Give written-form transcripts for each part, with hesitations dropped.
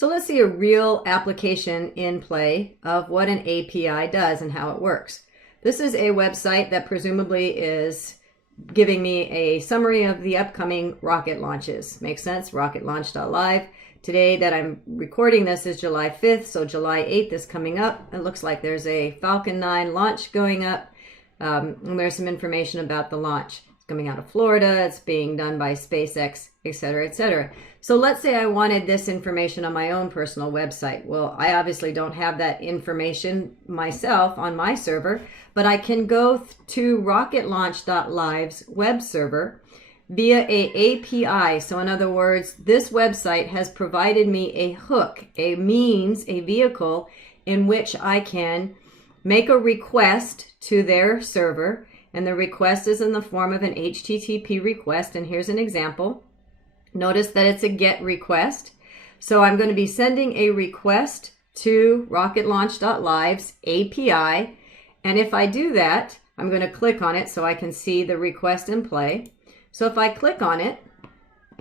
So let's see a real application in play of what an API does and how it works. This is a website that presumably is giving me a summary of the upcoming rocket launches. Makes sense? Rocketlaunch.live. Today that I'm recording this is July 5th, so July 8th is coming up. It looks like there's a Falcon 9 launch going up, and there's some information about the launch. It's coming out of Florida, it's being done by SpaceX, etc., etc. So let's say I wanted this information on my own personal website. Well, I obviously don't have that information myself on my server, but I can go to rocketlaunch.live's web server via a API. So in other words, this website has provided me a hook, a means, a vehicle in which I can make a request to their server. And the request is in the form of an HTTP request. And here's an example. Notice that it's a GET request. So I'm going to be sending a request to rocketlaunch.live's API. And if I do that, I'm going to click on it so I can see the request in play. So if I click on it,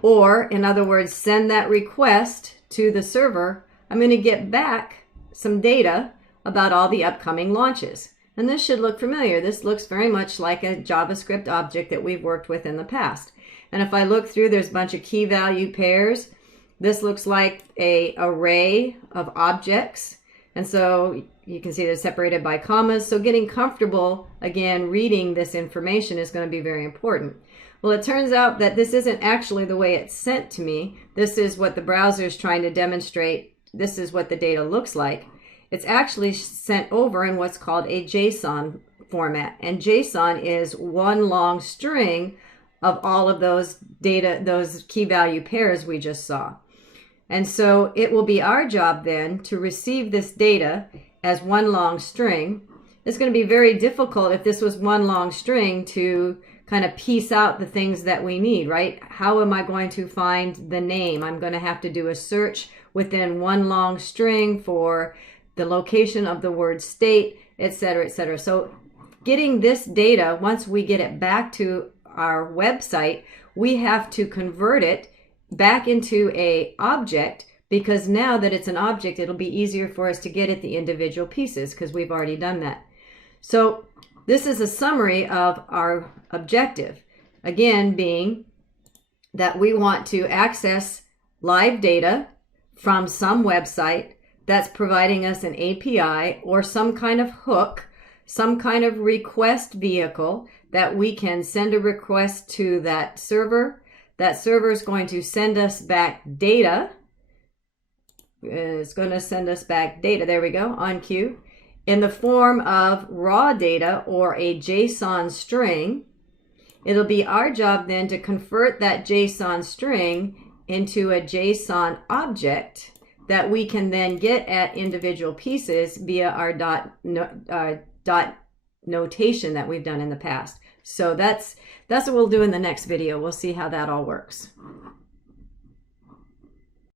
or in other words, send that request to the server, I'm going to get back some data about all the upcoming launches. And this should look familiar. This looks very much like a JavaScript object that we've worked with in the past. And if I look through, there's a bunch of key value pairs. This looks like an array of objects. And so you can see they're separated by commas. So getting comfortable, again, reading this information is going to be very important. Well, it turns out that this isn't actually the way it's sent to me. This is what the browser is trying to demonstrate. This is what the data looks like. It's actually sent over in what's called a JSON format. And JSON is one long string of all of those data, those key value pairs we just saw. And so it will be our job then to receive this data as one long string. It's going to be very difficult if this was one long string to kind of piece out the things that we need, right? How am I going to find the name? I'm going to have to do a search within one long string for the location of the word state, etc., etc. So getting this data, once we get it back to our website, we have to convert it back into an object, because now that it's an object, it'll be easier for us to get at the individual pieces because we've already done that. So this is a summary of our objective, again, being that we want to access live data from some website that's providing us an API or some kind of hook, some kind of request vehicle that we can send a request to that server. That server is going to send us back data. It's going to send us back data. There we go, on cue, in the form of raw data or a JSON string. It'll be our job then to convert that JSON string into a JSON object that we can then get at individual pieces via our dot notation that we've done in the past. So that's what we'll do in the next video. We'll see how that all works.